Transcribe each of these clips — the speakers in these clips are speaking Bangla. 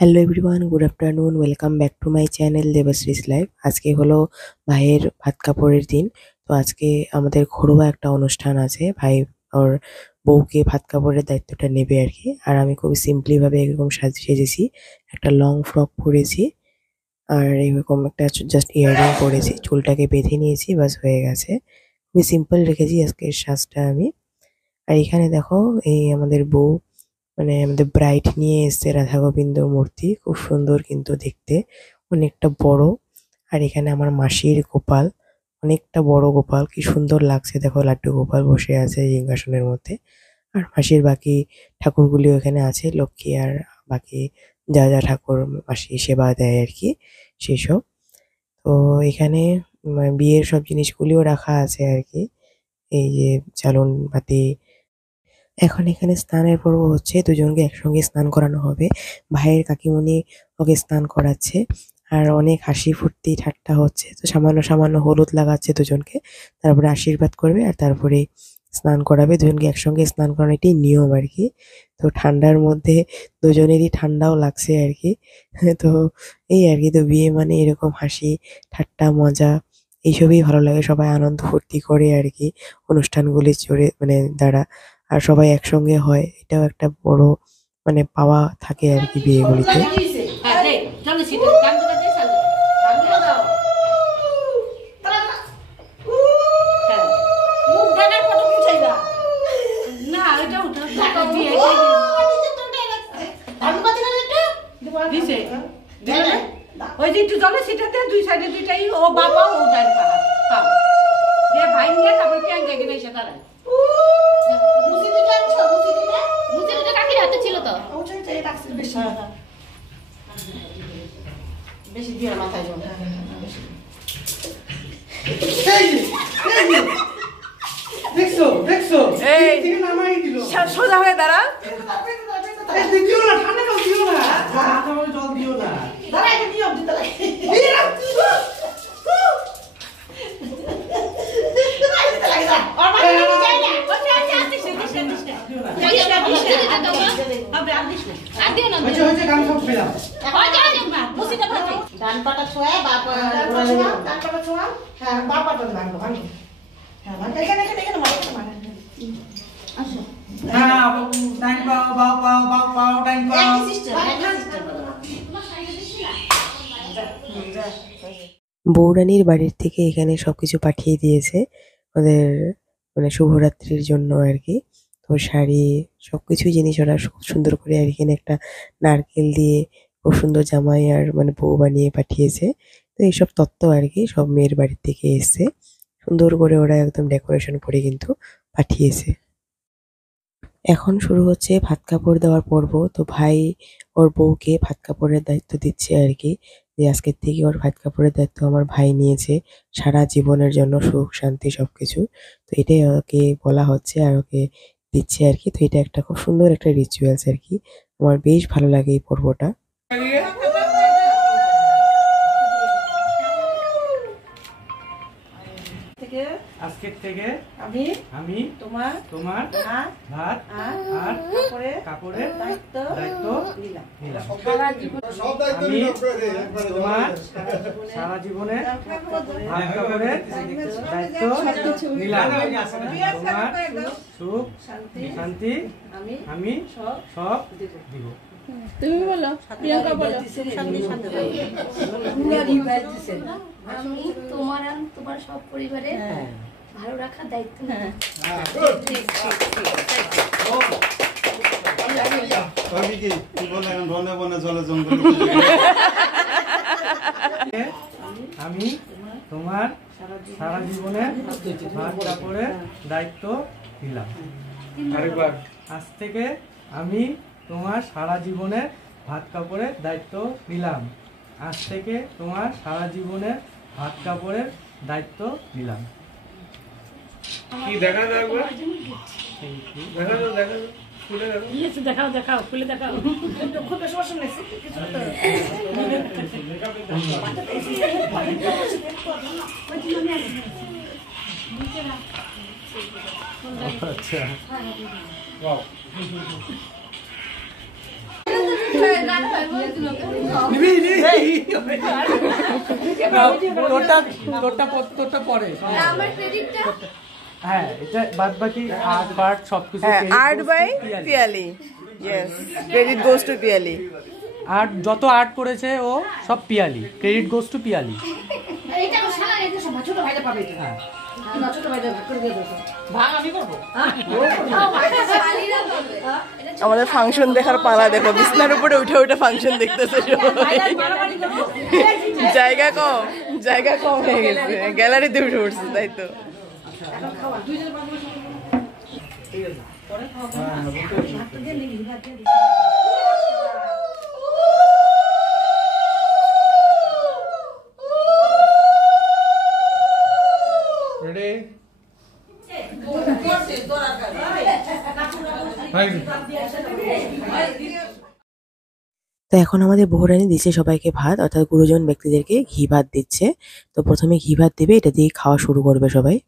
Hello everyone, good afternoon. Welcome back to my channel Debashri's life. আজকে হলো ভাইয়ের ভাত কাপড়ের দিন। তো আজকে আমাদের ঘরোয়া একটা অনুষ্ঠান আছে। ভাই ওর বউকে ভাত কাপড়ের দায়িত্বটা নেবে আর কি। আর আমি খুবই সিম্পলিভাবে এরকম সেজেছি। একটা লং ফ্রক পরেছি আর এরকম একটা জাস্ট ইয়াররিং পরেছি। চুলটাকে বেঁধে নিয়েছি, বাস হয়ে গেছে। খুবই সিম্পল রেখেছি আজকের সাজটা আমি। আর এখানে দেখো, এই আমাদের বউ মানে আমাদের ব্রাইড নিয়ে এসছে রাধা গোবিন্দর মূর্তি। খুব সুন্দর কিন্তু দেখতে, অনেকটা বড়। আর এখানে আমার মাসির গোপাল, অনেকটা বড় গোপাল, কি সুন্দর লাগছে দেখো। লাড্ডু গোপাল বসে আছে সিংহাসনের মধ্যে। আর মাসির বাকি ঠাকুরগুলিও এখানে আছে, লক্ষ্মী আর বাকি যা যা ঠাকুর মাসি সেবা দেয় আর কি, সেসব। তো এখানে বিয়ের সব জিনিসগুলিও রাখা আছে আর কি। এই যে চালন বাতি। এখন এখানে স্নানের পর্ব হচ্ছে, দুজনকে একসঙ্গে স্নান করানো হবে। ভাইয়ের কাকিমুনি ওকে স্নান করাচ্ছে। আর অনেক হাসি ফুর্তি ঠাট্টা হচ্ছে। তো সামান্য সামান্য হলুদ লাগাচ্ছে দুজনকে, তারপরে আশীর্বাদ করবে আর তারপরে স্নান করাবে। দুজনকে একসঙ্গে স্নান করানো এটাই নিয়ম আর কি। তো ঠান্ডার মধ্যে দুজনেরই ঠান্ডাও লাগছে আর কি। তো এই আর কি। তো বিয়ে মানে এরকম হাসি ঠাট্টা মজা এইসবই ভালো লাগে। সবাই আনন্দ ফুর্তি করে আর কি অনুষ্ঠানগুলি জোরে মানে দ্বারা। আর সবাই একসঙ্গে হয়, এটাও একটা বড় মানে পাওয়া থাকে আর কি বিয়েগুলিতে। ওই যে একটু জলে ছিটাতে দুই সাইডে দুইটাই ও বাবা ও ডান পা দিয়ে ভাই নিয়ে তারপর প্যান গাগে এসে দাঁড়ায়। বেশি দিয়ে মাথায় জল দেখছো দেখছো সোজা হয়ে দাঁড়া। দিও না, ঠান্ডা জল দিও না, জল দিও না, দাঁড়া এটা নিয়ম দিতে লাগে। ডান পাটা ছোঁয়া বাপা ডান পাটা ছোঁয়া, হ্যাঁ বাপাটা ভাঙবো ভাঙবো, হ্যাঁ ভাঙ এখানে এখানে এখানে মারে আসো। হ্যাঁ ডান পাও বাও পাও বাও পাও ডান পাও এক সিস্টেম তোমার সাইডে দিছিলা। বৌরানীর বাড়ির থেকে এখানে সবকিছু পাঠিয়ে দিয়েছে ওদের মানে শুভরাত্রির জন্য আর কি। তো শাড়ি সবকিছু জিনিস ওরা খুব সুন্দর করে আর এখানে একটা নারকেল দিয়ে খুব সুন্দর জামাই আর মানে বউ বানিয়ে পাঠিয়েছে। তো এইসব তত্ত্ব আর কি সব মেয়ের বাড়ির থেকে এসছে, সুন্দর করে ওরা একদম ডেকোরেশন করে কিন্তু পাঠিয়েছে। এখন শুরু হচ্ছে ভাত কাপড় দেওয়ার পর্ব। তো ভাই ওর বউকে ভাত কাপড়ের দায়িত্ব দিচ্ছে আর কি, যে আজকের থেকে ওর ভাত কাপড়ের দায়িত্ব আমার ভাই নিয়েছে সারা জীবনের জন্য, সুখ শান্তি সবকিছু। তো এটাই ওকে বলা হচ্ছে আর ওকে দিচ্ছে আর কি। তো এটা একটা খুব সুন্দর একটা রিচুয়ালস আর কি, আমার বেশ ভালো লাগে এই পর্বটা। আজকের থেকে আমি আমি তোমার তোমার ভাত আর কাপড়ের দায়িত্ব নিলাম। আমি তোমার সারা জীবনে ভাত কাপড়ের দায়িত্ব নিলাম। তোমার সুখ শান্তি আমি সব দিব। তুমি বলো, প্রিয়াঙ্কা বলো। আমি তোমার আর তোমার সব পরিবারের ভালো রাখার দায়িত্ব নেব। আমি তোমার সারা জীবনের ভাত কাপড়ের দায়িত্ব নিলাম। আজ থেকে আমি তোমার সারা জীবনের ভাত কাপড়ের দায়িত্ব নিলাম। আজ থেকে তোমার সারা জীবনের ভাত কাপড়ের দায়িত্ব নিলাম। কি দেখা যাবে? দেখা যাবে, দেখা যাবে, খুলে যাবে। দেখাও দেখাও, খুলে দেখাও। খুব বেশি বসে নেই আচ্ছা। তোরটা পরে। আমার ক্রেডিটটা হ্যাঁ, এটা বাদ বাকি আর্ট পার্ট সবকিছু। Art by Piyali. Yes, credit goes to Piyali. Art যত আর্ট করেছে ও সব Piyali, credit goes to Piyali. এইটা আমার শালা, এটা সব ছোট ভাইটা পাবে এটা। হ্যাঁ, ছোট ভাইটা ভাগ করে দিয়ে দেবো। ভাগ আমি করবো। আমাদের ফাংশন দেখার পালা দেখো, বিছনার উপরে উঠে উঠে ফাংশন দেখতেছে। জায়গা কম হয়ে গেছে, গ্যালারিতে উঠে উঠছে, তাই তো। তো এখন আমাদের বহুরানী দিচ্ছে সবাইকে ভাত, অর্থাৎ গুরুজন ব্যক্তিদেরকে ঘি ভাত দিচ্ছে। তো প্রথমে ঘি ভাত দিবে, এটা দিয়ে খাওয়া শুরু করবে সবাই।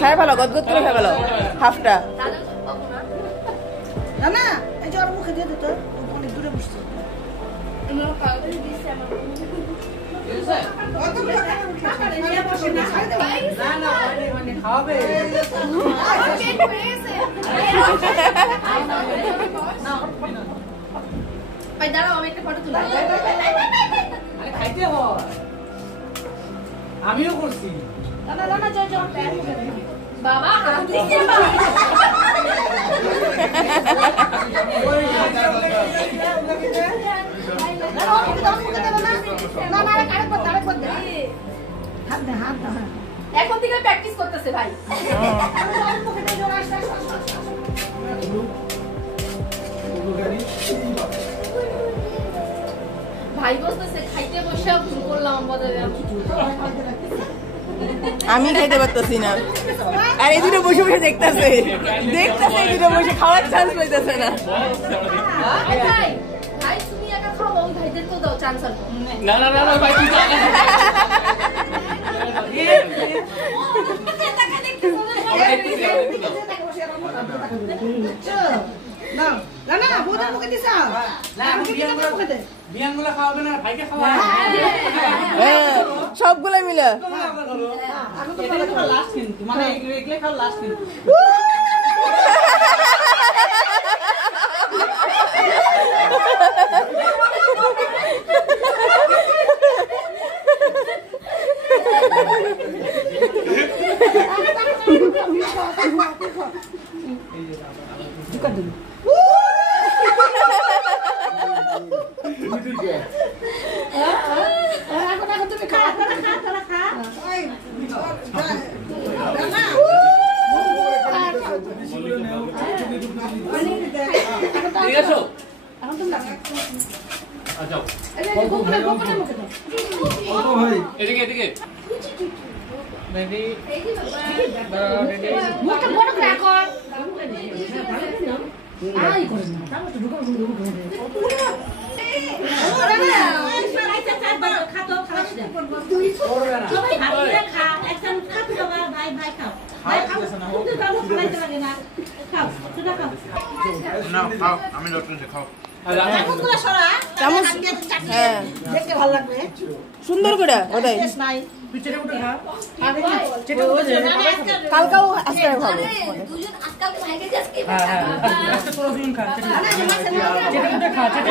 খাই ভালো, গদগদ করে খাই ভালো, হাফটা। না না, এই যে ওর মুখে দিয়ে দিত, অনেক দূরে বসছে। আমিও করছি। বাবা এখন থেকে প্র্যাকটিস করতেছে ভাই। ভাই বলতেছে খাইতে বসে করলাম, আমি খাইতে পারতেছি না, আর এই দুটো বসে বসে দেখতেছে, এই দুটো বসে খাওয়ার চান্স পাইতেছে না। ভাই ভাই তুমি একা খাও, ওই ভাইদের তো দাও চান্স। না না না ভাই, তুই সবগুলো মিলে মানে এগুলো খাওয়া লাস্ট কিন্তু। এদিকে এদিকে মুখটা বড় করে কর। আই করে না, তাহলে তো ঢুকাও খাতো খালাস দে। সবাই ভাইরা খা, একজন খাতো বাবা, ভাই ভাই খাও। ভাই খাও, কিন্তু কালো খাইতে লাগে না। খাও, সেটা খাও। না খাও, আমি লটকে খাও। চামচগুলো সরা, চামচ, হাত দিয়ে চাটনি। হ্যাঁ দেখতে ভালো লাগবে। সুন্দর করে ওটাই। টেস্ট নাই। তুই চেটে উঠে খা চেটে উঠে কালকেও আজকে খাবো। দুজন আজকাল ভাইকে আজকে হ্যাঁ হ্যাঁ আজকে তোরা দুজন খা চেটে উঠে খা চেটে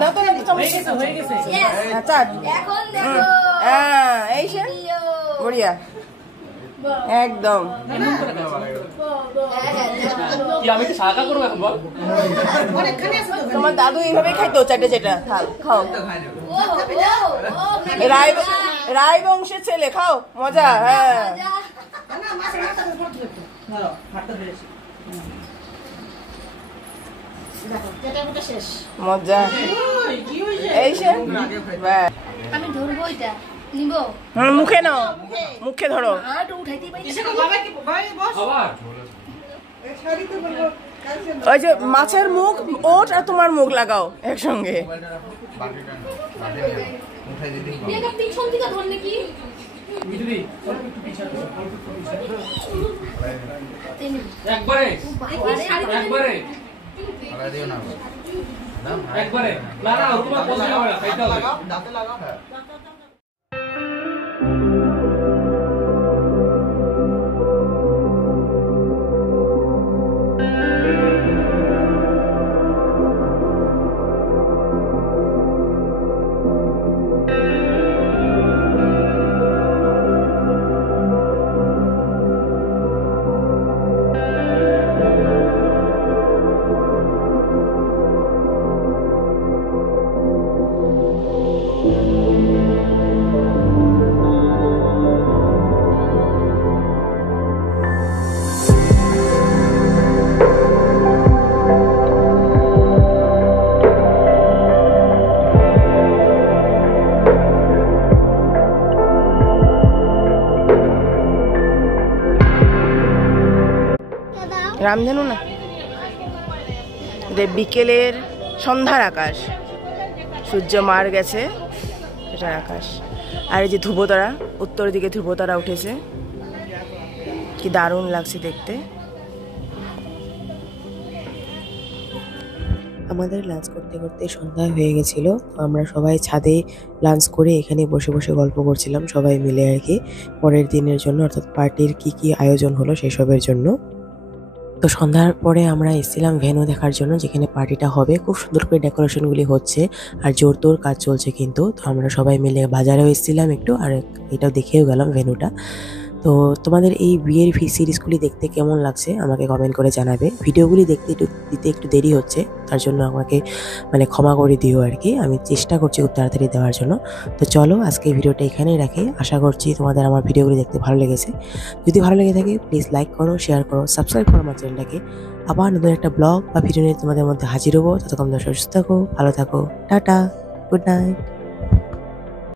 না তো হয়ে গেছে আচ্ছা এখন দেখো এই সে বড়িয়া একদম। তোমার দাদু এইভাবে খাইতো চাটে যেটা খাও খাও। রায় বংশের ছেলে খাও মজা। হ্যাঁ মজা এই সে আমি ধরবো এটা নিব মুখে নাও মুখে ধরো। আর উঠাইতে পারি ওই যে মাছের মুখ ওট আর তোমার মুখ লাগাও একসঙ্গে। পিছন থেকে ধরলে কি একবারে না না তোমার পছন্দ হবে না খাইতে হবে দাঁতে লাগাও। রামধেনু না বিকেলের সন্ধ্যার আকাশ, সূর্য মার গেছে এটার আকাশ। আর এই যে ধ্রুবতারা, উত্তর দিকে ধ্রুবতারা উঠেছে, কি দারুণ লাগছে দেখতে। আমাদের লাঞ্চ করতে করতে সন্ধ্যা হয়ে গেছিল। আমরা সবাই ছাদে লাঞ্চ করে এখানে বসে বসে গল্প করছিলাম সবাই মিলে আর কি, পরের দিনের জন্য অর্থাৎ পার্টির কি কি আয়োজন হলো সেসবের জন্য। তো সন্ধ্যার পরে আমরা এসেছিলাম ভেন্যু দেখার জন্য, যেখানে পার্টিটা হবে। খুব সুন্দর করে ডেকোরেশনগুলি হচ্ছে আর জোরতোর কাজ চলছে কিন্তু। তো আমরা সবাই মিলে বাজারেও এসেছিলাম একটু, আর এটাও দেখেও গেলাম ভেন্যুটা। তো তোমাদের এই বিয়ের সিরিজগুলি দেখতে কেমন লাগছে আমাকে কমেন্ট করে জানাবে। ভিডিওগুলি দিতে একটু দেরি হচ্ছে, তার জন্য আমাকে ক্ষমা করে দিও আর কি। আমি চেষ্টা করছি খুব তাড়াতাড়ি দেওয়ার জন্য। তো চলো আজকে ভিডিওটা এখানেই রাখি। আশা করছি তোমাদের আমার ভিডিওগুলি দেখতে ভালো লেগেছে। যদি ভালো লেগে থাকে প্লিজ লাইক করো, শেয়ার করো, সাবস্ক্রাইব করো আমার চ্যানেলটাকে। আবার নতুন একটা ব্লগ বা ভিডিও নিয়ে তোমাদের মধ্যে হাজির হবো। ততক্ষণ সুস্থ থাকো, ভালো থাকো, টাটা, গুড নাইট।